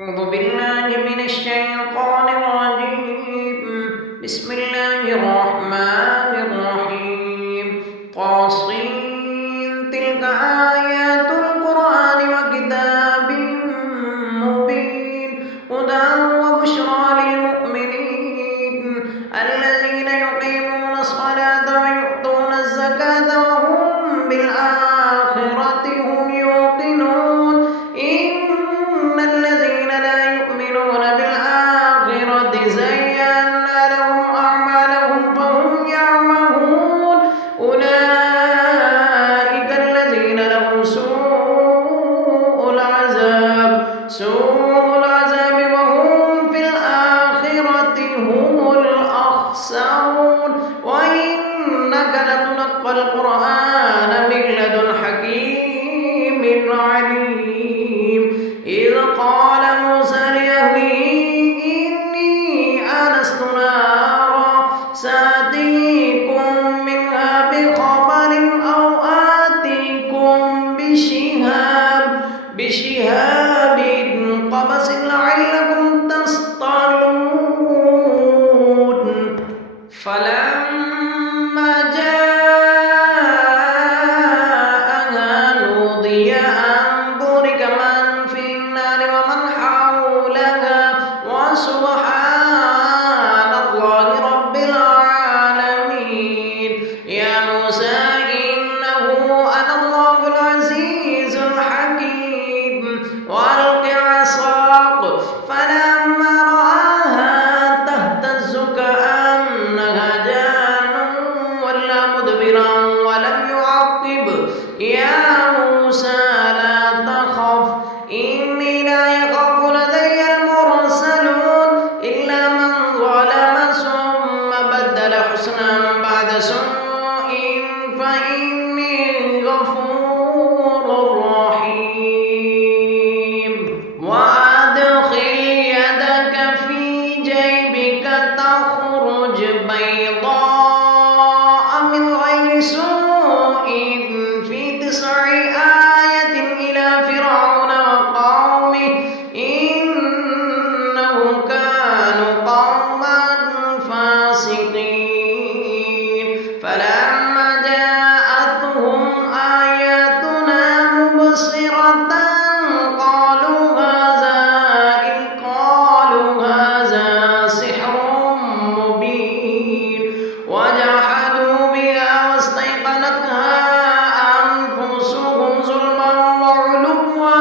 أعوذ بالله من الشيطان الرجيم. بسم الله الرحمن الرحيم. طاسين تلك آيات القرآن وكتاب مبين هدى وبشرى للمؤمنين الذين يقيمون الصلاة ويؤتون الزكاة وهم بالآخرة هم يوقنون. إن الذين لا يؤمنون بالآخرة زينا لهم أعمالهم فهم يعمهون. أولئك الذين لهم سوء العذاب وهم في الآخرة هم الأخسرون. وإنك لتلقى القرآن من لدن حكيم عليم. إذ قال موسى لأهله إني آنست نارا سآتيكم منها بخبر أو آتيكم بشهاب قبس لعلكم تصطلون. فلما جاءها نودي أن بورك من في النار ومن حولها وسبحان الله رب العالمين. يا موسى إنه أنا الله العزيز الحكيم. وألق عصاك فلما رآها تهتز كأنها جان ولا مدبرا ولم يعقب. يا موسى لا تخف إني لا يخاف لدي المرسلون إلا من ظلم ثم بدل حسنا بعد سوء فإني غفور رحيم. وأدخل يدك في جيبك تخرج بيضاء من غير سوء في 9 آيات إلى فرعون وقومه إنهم كانوا قوما فاسقين. فلما جاءتهم آياتنا مبصرة قالوا هذا سحر مبين. وجحدوا بها واستيقنتها أنفسهم ظلما وعلوا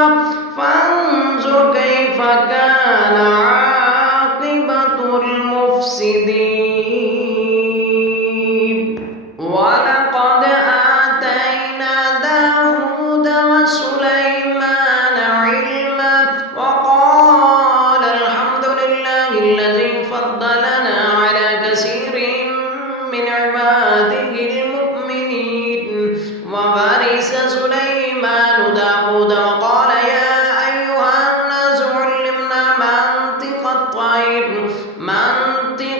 فانظر كيف كان عاقبة المفسدين. ولقد آتينا داود وسليمان علما وقال الحمد لله الذي فضلنا على كثير من عباده المؤمنين. وورث سليمان داود وقال يا أيها الناس علمنا منطق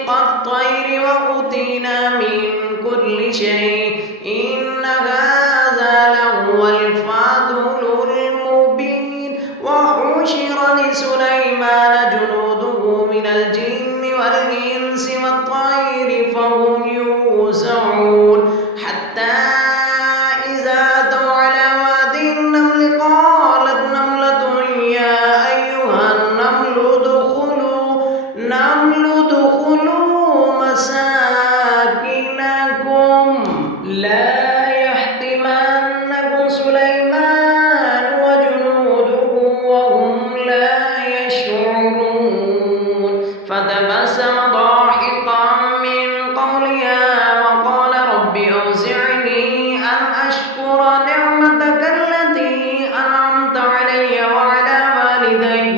الطير وأوتينا من كل شيء إن هذا لهو الفضل المبين. وحشر لسليمان جنوده من الجن والإنس والطير فهم يوزعون حتى إذا أتوا على وادي النمل قالت نملة يا أيها النمل ادخلوا مساكنكم لا يحطمنكم سليمان وجنوده وهم لا يشعرون. فتبسم ضاحكا من قولها وقال رب أوزعني أن أشكر نعمتك التي أنعمت علي وعلى والدي